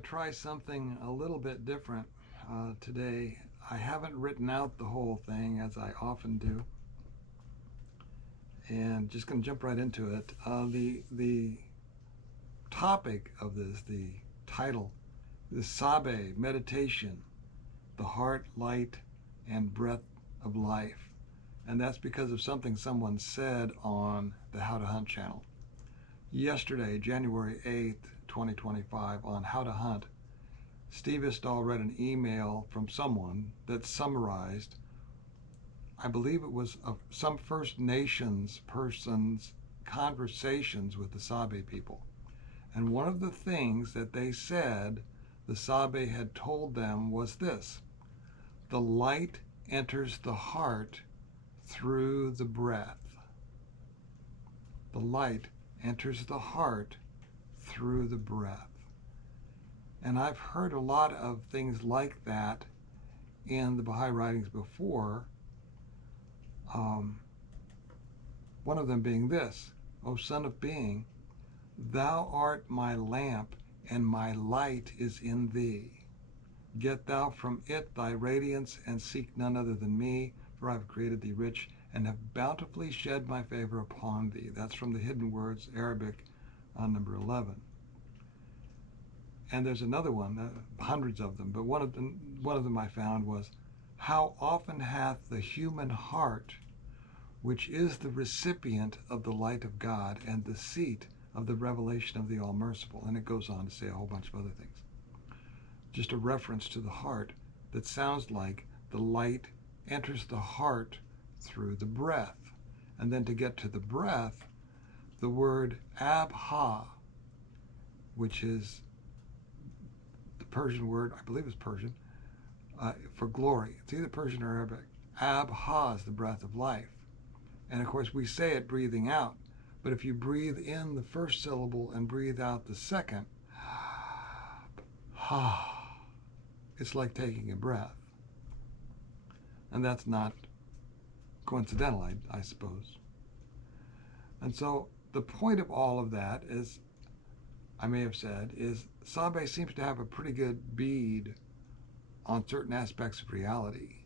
to try something a little bit different today. I haven't written out the whole thing as I often do, and just going to jump right into it. The topic of this, the title, is Sabe, meditation, the heart, light, and breath of life. And that's because of something someone said on the How to Hunt channel. Yesterday, January 8th, 2025, on How to Hunt, Steve Istall read an email from someone that summarized, I believe it was some First Nations person's conversations with the Sabe people. And one of the things that they said the Sabe had told them was this: the light enters the heart through the breath. The light enters the heart through the breath. And I've heard a lot of things like that in the Baha'i writings before. One of them being this: O son of being, thou art my lamp, and my light is in thee. Get thou from it thy radiance, and seek none other than me, for I have created thee rich, and have bountifully shed my favor upon thee. That's from the Hidden Words, Arabic, number 11. And there's another one, hundreds of them, but one of them I found was, how often hath the human heart, which is the recipient of the light of God and the seat of the revelation of the All-Merciful. And it goes on to say a whole bunch of other things. Just a reference to the heart that sounds like the light enters the heart through the breath. And then to get to the breath, the word abha, which is the Persian word, I believe it's Persian, for glory. It's either Persian or Arabic. Abha is the breath of life. And of course we say it breathing out, but if you breathe in the first syllable and breathe out the second, it's like taking a breath. And that's not coincidental, I suppose. And so the point of all of that is, I may have said, is Sabe seems to have a pretty good bead on certain aspects of reality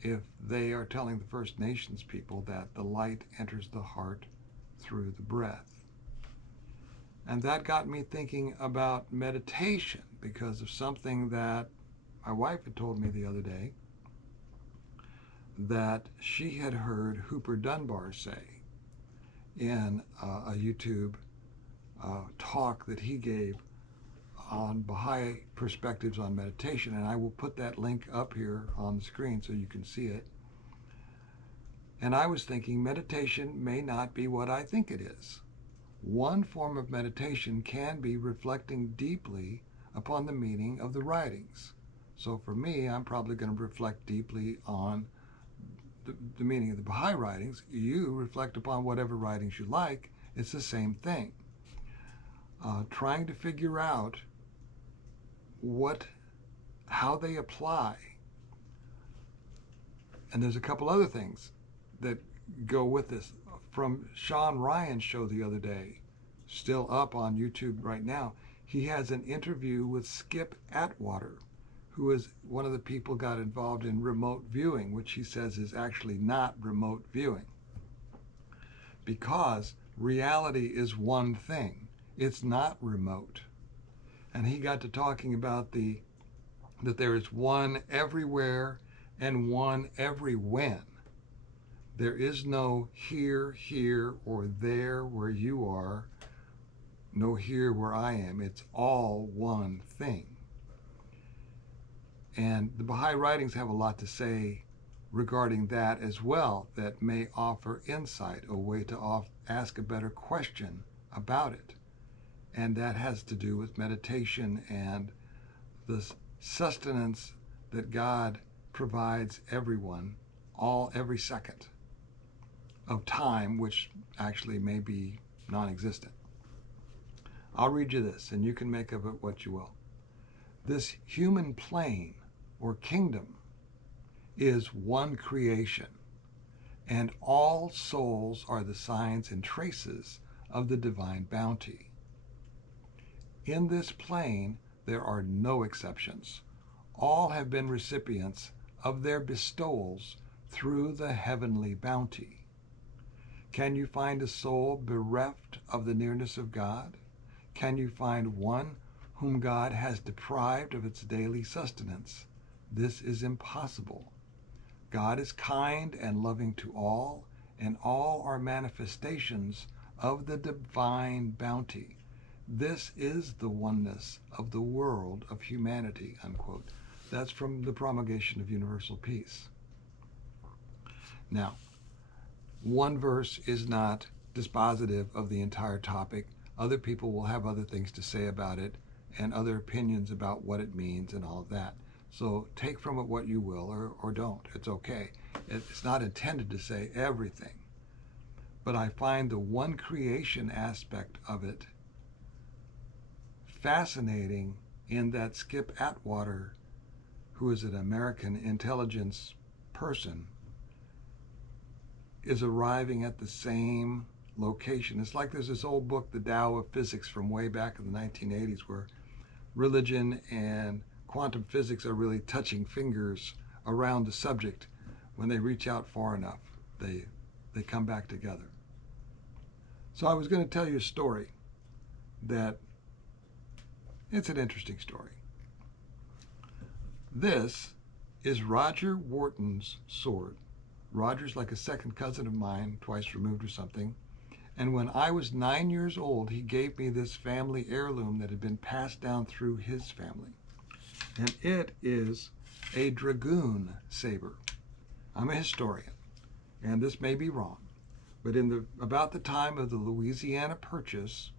if they are telling the First Nations people that the light enters the heart through the breath. And that got me thinking about meditation because of something that my wife had told me the other day that she had heard Hooper Dunbar say in a YouTube talk that he gave on Baha'i perspectives on meditation. And I will put that link up here on the screen so you can see it. And I was thinking meditation may not be what I think it is. One form of meditation can be reflecting deeply upon the meaning of the writings. So for me, I'm probably going to reflect deeply on the meaning of the Baha'i writings. You reflect upon whatever writings you like. It's the same thing. Trying to figure out how they apply. And there's a couple other things that go with this. From Sean Ryan's show the other day, still up on YouTube right now, he has an interview with Skip Atwater, who is one of the people got involved in remote viewing, which he says is actually not remote viewing. Because reality is one thing. It's not remote. And he got to talking about that there is one everywhere and one every when. There is no here, or there where you are, no here where I am. It's all one thing. And the Baha'i writings have a lot to say regarding that as well, that may offer insight, a way to ask a better question about it. And that has to do with meditation and the sustenance that God provides everyone, every second of time, which actually may be non-existent. I'll read you this, and you can make of it what you will. This human plane or kingdom is one creation, and all souls are the signs and traces of the divine bounty. In this plane, there are no exceptions. All have been recipients of their bestowals through the heavenly bounty. Can you find a soul bereft of the nearness of God? Can you find one whom God has deprived of its daily sustenance? This is impossible. God is kind and loving to all, and all are manifestations of the divine bounty. This is the oneness of the world of humanity, unquote. That's from the Promulgation of Universal Peace. Now, one verse is not dispositive of the entire topic. Other people will have other things to say about it and other opinions about what it means and all of that. So take from it what you will or don't. It's okay. It's not intended to say everything. But I find the one creation aspect of it fascinating in that Skip Atwater, who is an American intelligence person, is arriving at the same location. It's like there's this old book, The Tao of Physics, from way back in the 1980s, where religion and quantum physics are really touching fingers around the subject. When they reach out far enough, they come back together. So I was going to tell you a story that it's an interesting story. This is Roger Wharton's sword. Roger's like a second cousin of mine, twice removed or something. And when I was 9 years old, he gave me this family heirloom that had been passed down through his family. And it is a dragoon saber. I'm a historian, and this may be wrong, but about the time of the Louisiana Purchase,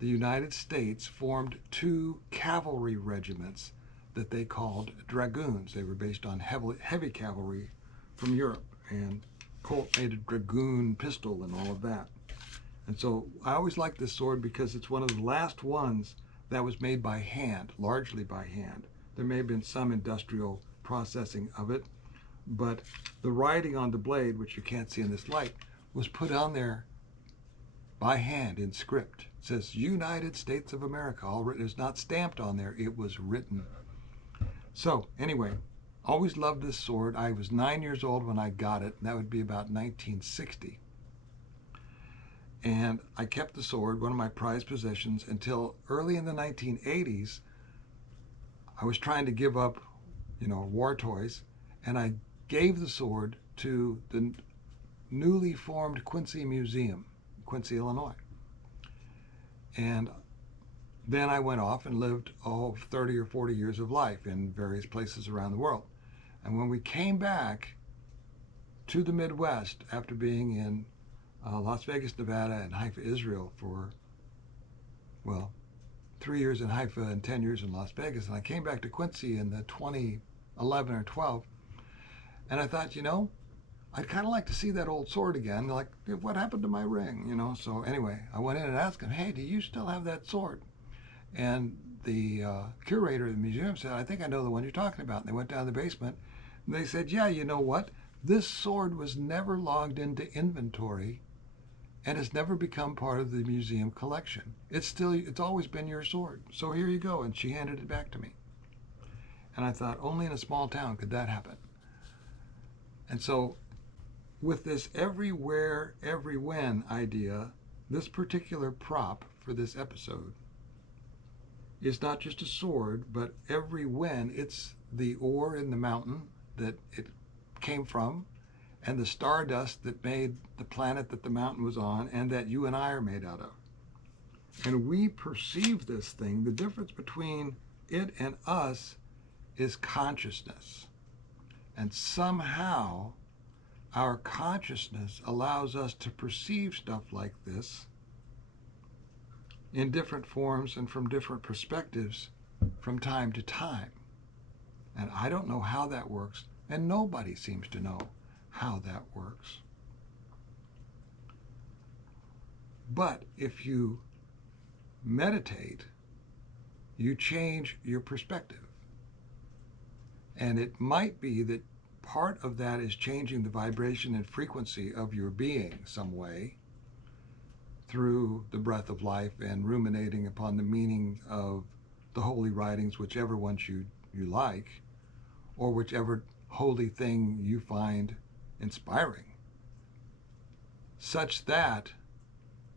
the United States formed 2 cavalry regiments that they called dragoons. They were based on heavy cavalry from Europe, and Colt made a dragoon pistol and all of that. And so I always liked this sword because it's one of the last ones that was made by hand, largely by hand. There may have been some industrial processing of it, but the writing on the blade, which you can't see in this light, was put on there by hand in script. It says United States of America. All written. It's not stamped on there. It was written. So anyway, always loved this sword. I was 9 years old when I got it. And that would be about 1960. And I kept the sword, one of my prized possessions, until early in the 1980s. I was trying to give up, war toys, and I gave the sword to the newly formed Quincy Museum, Quincy, Illinois. And then I went off and lived 30 or 40 years of life in various places around the world. And when we came back to the Midwest after being in Las Vegas, Nevada, and Haifa, Israel for, 3 years in Haifa and 10 years in Las Vegas. And I came back to Quincy in the 2011 or 12. And I thought, I'd kind of like to see that old sword again. Like, what happened to my ring? So anyway, I went in and asked him, hey, do you still have that sword? And the curator of the museum said, I think I know the one you're talking about. And they went down to the basement and they said, yeah, you know what? This sword was never logged into inventory and has never become part of the museum collection. It's always been your sword. So here you go. And she handed it back to me. And I thought, only in a small town could that happen. And so with this everywhere, every when idea, this particular prop for this episode is not just a sword, but every when, it's the ore in the mountain that it came from, and the stardust that made the planet that the mountain was on, and that you and I are made out of. And we perceive this thing. The difference between it and us is consciousness. And somehow our consciousness allows us to perceive stuff like this in different forms and from different perspectives from time to time. And I don't know how that works, and nobody seems to know how that works. But if you meditate, you change your perspective. And it might be that part of that is changing the vibration and frequency of your being some way through the breath of life and ruminating upon the meaning of the holy writings, whichever ones you like, or whichever holy thing you find inspiring, such that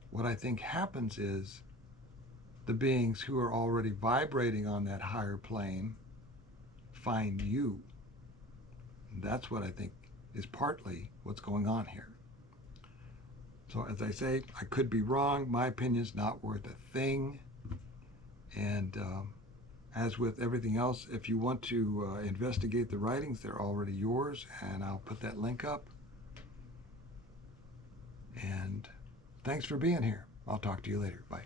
what I think happens is the beings who are already vibrating on that higher plane find you. And that's what I think is partly what's going on here. So as I say, I could be wrong. My opinion's not worth a thing. And as with everything else, if you want to investigate the writings, they're already yours, and I'll put that link up. And thanks for being here. I'll talk to you later. Bye.